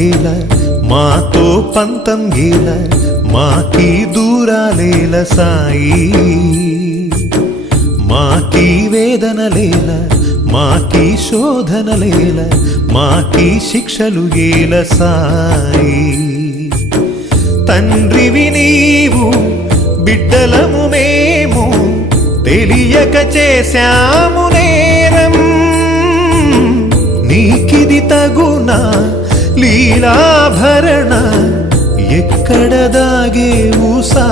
ఏల మాతో పంతం ఏల మాకీ దూరాలేల సాయి మాకీ వేదనలేల మాకీ శోధనలేల మాకీ శిక్షలు ఏల సాయి తండ్రివి నీవు బిడ్డలము మేము తెలియక చేశాము నేరం నీకిది తగునా లీలాభరణ ఎక్కడ దాగేవు సా